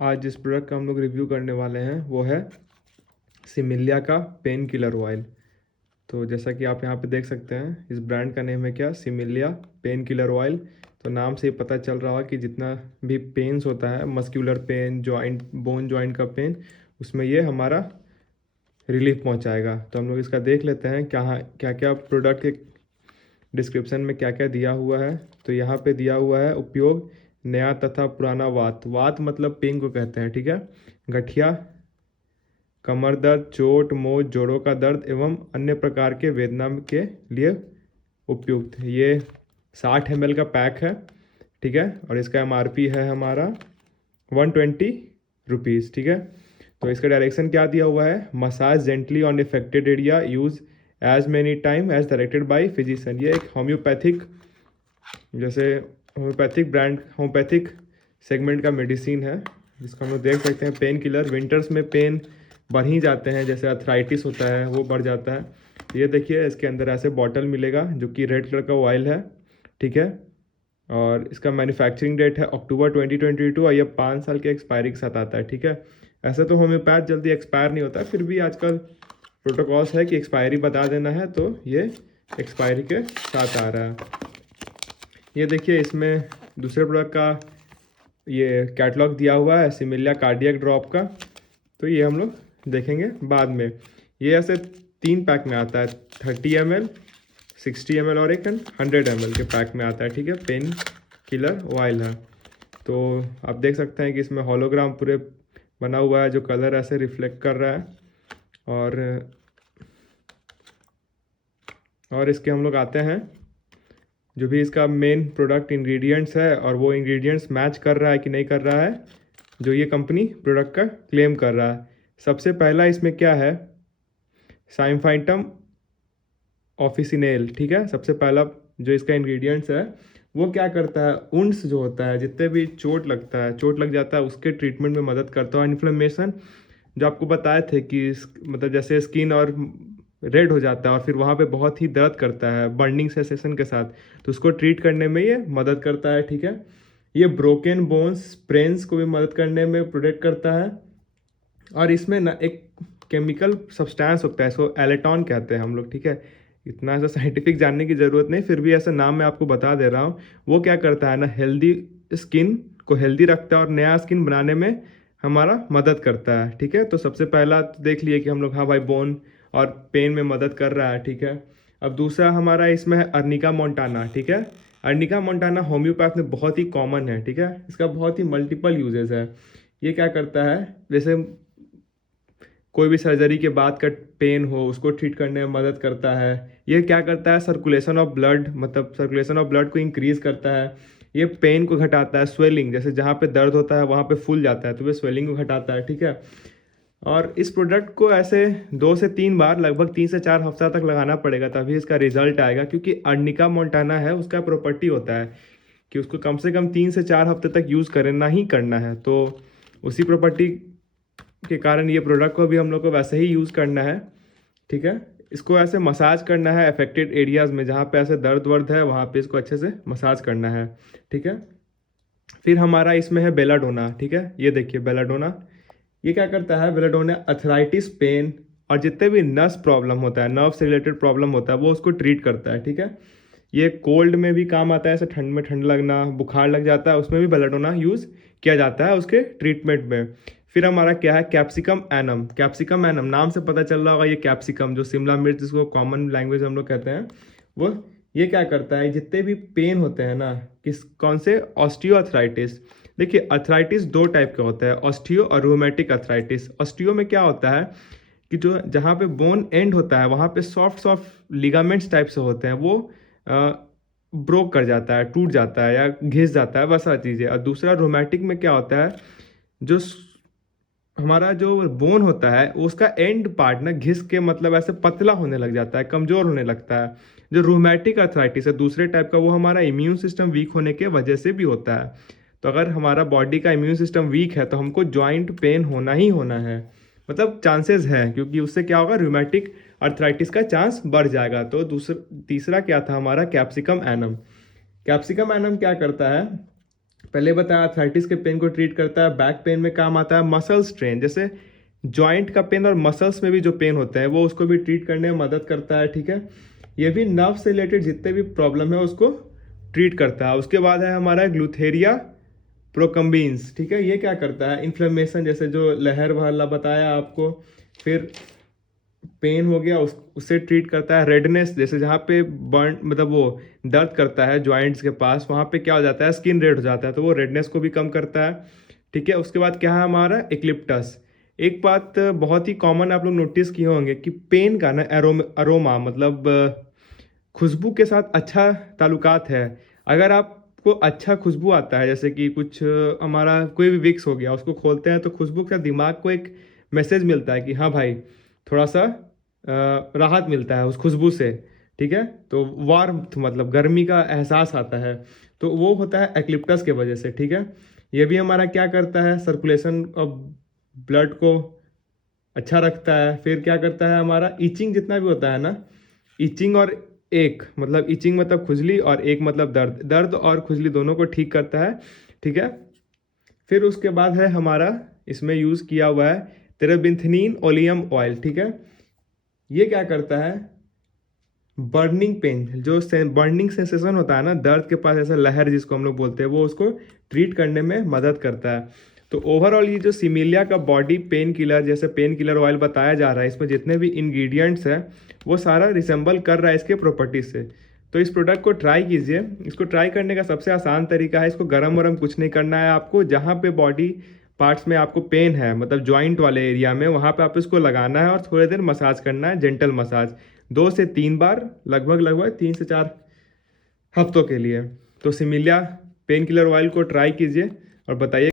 आज जिस प्रोडक्ट का हम लोग रिव्यू करने वाले हैं वो है सिमिलिया का पेन किलर ऑयल। तो जैसा कि आप यहाँ पे देख सकते हैं, इस ब्रांड का नेम है क्या, सिमिलिया पेन किलर ऑयल। तो नाम से ही पता चल रहा होगा कि जितना भी पेन्स होता है, muscular pain, joint, bone joint का पेन, उसमें ये हमारा रिलीफ पहुँचाएगा। तो हम लोग इसका देख लेते हैं क्या क्या प्रोडक्ट के डिस्क्रिप्शन में क्या क्या दिया हुआ है। तो यहाँ पे दिया हुआ है उपयोग नया तथा पुराना वात। वात मतलब पेन को कहते हैं, ठीक है। गठिया, कमर दर्द, चोट, मोच, जोड़ों का दर्द एवं अन्य प्रकार के वेदना के लिए उपयुक्त है। ये 60 ml का पैक है, ठीक है। और इसका MRP है हमारा 120 रुपीज़, ठीक है। तो इसका डायरेक्शन क्या दिया हुआ है, massage gently on effected area, use as many time as directed by physician. ये एक होम्योपैथिक, जैसे होम्योपैथिक सेगमेंट का मेडिसिन है, जिसको हम लोग देख सकते हैं। पेन किलर, विंटर्स में पेन बढ़ ही जाते हैं, जैसे अर्थराइटिस होता है वो बढ़ जाता है। ये देखिए, इसके अंदर ऐसे बॉटल मिलेगा जो कि रेड कलर का ऑयल है, ठीक है। और इसका मैन्युफैक्चरिंग डेट है अक्टूबर 2022 और ये 5 साल के एक्सपायरी के साथ आता है, ठीक है। ऐसे तो होम्योपैथ जल्दी एक्सपायर नहीं होता, फिर भी आजकल प्रोटोकॉल्स है कि एक्सपायरी बता देना है, तो ये एक्सपायरी के साथ आ रहा है। ये देखिए, इसमें दूसरे प्रोडक्ट का ये कैटलॉग दिया हुआ है, सिमिलिया कार्डियक ड्रॉप का। तो ये हम लोग देखेंगे बाद में। ये ऐसे 3 पैक में आता है, 30 ml, 60 ml और एक 100 ml के पैक में आता है, ठीक है। पेन किलर ऑयल है। तो आप देख सकते हैं कि इसमें होलोग्राम पूरे बना हुआ है, जो कलर ऐसे रिफ्लेक्ट कर रहा है। और इसके हम लोग आते हैं, जो भी इसका मेन प्रोडक्ट इंग्रेडिएंट्स है, और वो इंग्रेडिएंट्स मैच कर रहा है कि नहीं कर रहा है जो ये कंपनी प्रोडक्ट का क्लेम कर रहा है। सबसे पहला इसमें क्या है, साइम्फाइटम ऑफिसिनेल, ठीक है। सबसे पहला जो इसका इंग्रेडिएंट्स है वो क्या करता है, उन्स जो होता है, जितने भी चोट लगता है, चोट लग जाता है, उसके ट्रीटमेंट में मदद करता है। इन्फ्लेमेशन, जो आपको बताए थे कि मतलब जैसे स्किन और रेड हो जाता है और फिर वहाँ पे बहुत ही दर्द करता है बर्निंग सेंसेशन के साथ, तो उसको ट्रीट करने में ये मदद करता है, ठीक है। ये ब्रोकन बोन्स, स्प्रेन्स को भी मदद करने में प्रोटेक्ट करता है। और इसमें ना एक केमिकल सब्सटेंस होता है, इसको एलेटॉन कहते हैं हम लोग, ठीक है। इतना ऐसा साइंटिफिक जानने की ज़रूरत नहीं, फिर भी ऐसा नाम मैं आपको बता दे रहा हूँ। वो क्या करता है ना, हेल्दी स्किन को हेल्दी रखता है और नया स्किन बनाने में हमारा मदद करता है, ठीक है। तो सबसे पहला तो देख लिए कि हम लोग, हाँ भाई, बोन और पेन में मदद कर रहा है, ठीक है। अब दूसरा हमारा इसमें है अर्निका मोंटाना, ठीक है। अर्निका मोंटाना होम्योपैथ में बहुत ही कॉमन है, ठीक है। इसका बहुत ही मल्टीपल यूजेस है। ये क्या करता है, जैसे कोई भी सर्जरी के बाद का पेन हो, उसको ट्रीट करने में मदद करता है। ये क्या करता है, सर्कुलेशन ऑफ ब्लड, मतलब सर्कुलेशन ऑफ ब्लड को इंक्रीज करता है। ये पेन को घटाता है, स्वेलिंग, जैसे जहाँ पे दर्द होता है वहाँ पे फूल जाता है, तो ये स्वेलिंग को घटाता है, ठीक है। और इस प्रोडक्ट को ऐसे 2 से 3 बार, लगभग 3 से 4 हफ्ता तक लगाना पड़ेगा, तभी इसका रिजल्ट आएगा। क्योंकि अर्निका मोंटाना है, उसका प्रॉपर्टी होता है कि उसको कम से कम 3 से 4 हफ्ते तक यूज़ करना ही करना है। तो उसी प्रॉपर्टी के कारण ये प्रोडक्ट को भी हम लोग को वैसे ही यूज़ करना है, ठीक है। इसको ऐसे मसाज करना है अफेक्टेड एरियाज़ में, जहाँ पे ऐसे दर्द वर्द है वहाँ पे इसको अच्छे से मसाज करना है, ठीक है। फिर हमारा इसमें है बेलाडोना, ठीक है। ये देखिए बेलाडोना, ये क्या करता है, बेलाडोना अर्थराइटिस, पेन और जितने भी नस प्रॉब्लम होता है, नर्व से रिलेटेड प्रॉब्लम होता है, वो उसको ट्रीट करता है, ठीक है। ये कोल्ड में भी काम आता है, ऐसे ठंड में ठंड लगना, बुखार लग जाता है, उसमें भी बेलाडोना यूज़ किया जाता है उसके ट्रीटमेंट में। फिर हमारा क्या है, कैप्सिकम एनम। कैप्सिकम एनम नाम से पता चल रहा होगा, ये कैप्सिकम जो शिमला मिर्च जिसको कॉमन लैंग्वेज हम लोग कहते हैं, वो ये क्या करता है, जितने भी पेन होते हैं ना, कौन से, ऑस्टियो अर्थराइटिस। देखिए, अर्थराइटिस 2 टाइप के होता है, ऑस्टियो और रूमेटिक अर्थराइटिस। ऑस्टियो में क्या होता है कि जो जहाँ पे बोन एंड होता है वहाँ पे सॉफ्ट सॉफ्ट लिगामेंट्स टाइप से होते हैं, वो ब्रोक कर जाता है, टूट जाता है या घिस जाता है, वैसा चीज़ है। और दूसरा रोमैटिक में क्या होता है, जो हमारा जो बोन होता है उसका एंड पार्ट ना घिस के, मतलब ऐसे पतला होने लग जाता है, कमज़ोर होने लगता है। जो रूमैटिक अर्थराइटिस है दूसरे टाइप का, वो हमारा इम्यून सिस्टम वीक होने के वजह से भी होता है। तो अगर हमारा बॉडी का इम्यून सिस्टम वीक है तो हमको जॉइंट पेन होना ही होना है, मतलब चांसेस है, क्योंकि उससे क्या होगा, रूमैटिक अर्थराइटिस का चांस बढ़ जाएगा। तो तीसरा क्या था हमारा, कैप्सिकम एनम। कैप्सिकम एनम क्या करता है, पहले बताया आर्थराइटिस के पेन को ट्रीट करता है। बैक पेन में काम आता है। मसल स्ट्रेन, जैसे जॉइंट का पेन और मसल्स में भी जो पेन होता है वो उसको भी ट्रीट करने में मदद करता है, ठीक है। ये भी नर्व से रिलेटेड जितने भी प्रॉब्लम है उसको ट्रीट करता है। उसके बाद है हमारा ग्लूथेरिया प्रोकम्बिन्स, ठीक है। ये क्या करता है, इन्फ्लेमेशन, जैसे जो लहर वाला बताया आपको। फिर पेन हो गया, उससे ट्रीट करता है। रेडनेस, जैसे जहाँ पे बर्न मतलब वो दर्द करता है जॉइंट्स के पास, वहाँ पे क्या हो जाता है, स्किन रेड हो जाता है, तो वो रेडनेस को भी कम करता है, ठीक है। उसके बाद क्या है हमारा इक्लिप्टस। एक बात बहुत ही कॉमन आप लोग नोटिस किए होंगे कि पेन का ना अरोमा मतलब खुशबू के साथ अच्छा ताल्लुकात है। अगर आपको अच्छा खुशबू आता है, जैसे कि कुछ हमारा कोई भी विक्स हो गया, उसको खोलते हैं तो खुशबू के साथ दिमाग को एक मैसेज मिलता है कि हाँ भाई, थोड़ा सा राहत मिलता है उस खुशबू से, ठीक है। तो वार्मथ मतलब गर्मी का एहसास आता है, तो वो होता है एक्लिप्टस के वजह से, ठीक है। ये भी हमारा क्या करता है, सर्कुलेशन ऑफ ब्लड को अच्छा रखता है। फिर क्या करता है, हमारा ईचिंग जितना भी होता है ना, ईचिंग और एक मतलब ईचिंग मतलब खुजली और एक मतलब दर्द, दर्द और खुजली दोनों को ठीक करता है, ठीक है। फिर उसके बाद है हमारा इसमें यूज़ किया हुआ है तेरेबिंथनिन ओलियम ऑयल, ठीक है। ये क्या करता है, बर्निंग पेन, जो बर्निंग सेंसेशन होता है ना दर्द के पास, ऐसा लहर जिसको हम लोग बोलते हैं, वो उसको ट्रीट करने में मदद करता है। तो ओवरऑल ये जो सिमिलिया का बॉडी पेन किलर, जैसे पेन किलर ऑयल बताया जा रहा है, इसमें जितने भी इंग्रेडिएंट्स हैं वो सारा रिसेंबल कर रहा है इसके प्रॉपर्टीज से। तो इस प्रोडक्ट को ट्राई कीजिए। इसको ट्राई करने का सबसे आसान तरीका है, इसको गरम वरम कुछ नहीं करना है आपको। जहाँ पे बॉडी पार्ट्स में आपको पेन है, मतलब जॉइंट वाले एरिया में, वहाँ पे आप इसको लगाना है और थोड़ी देर मसाज करना है, जेंटल मसाज, 2 से 3 बार, लगभग 3 से 4 हफ्तों के लिए। तो सिमिलिया पेन किलर ऑयल को ट्राई कीजिए और बताइए।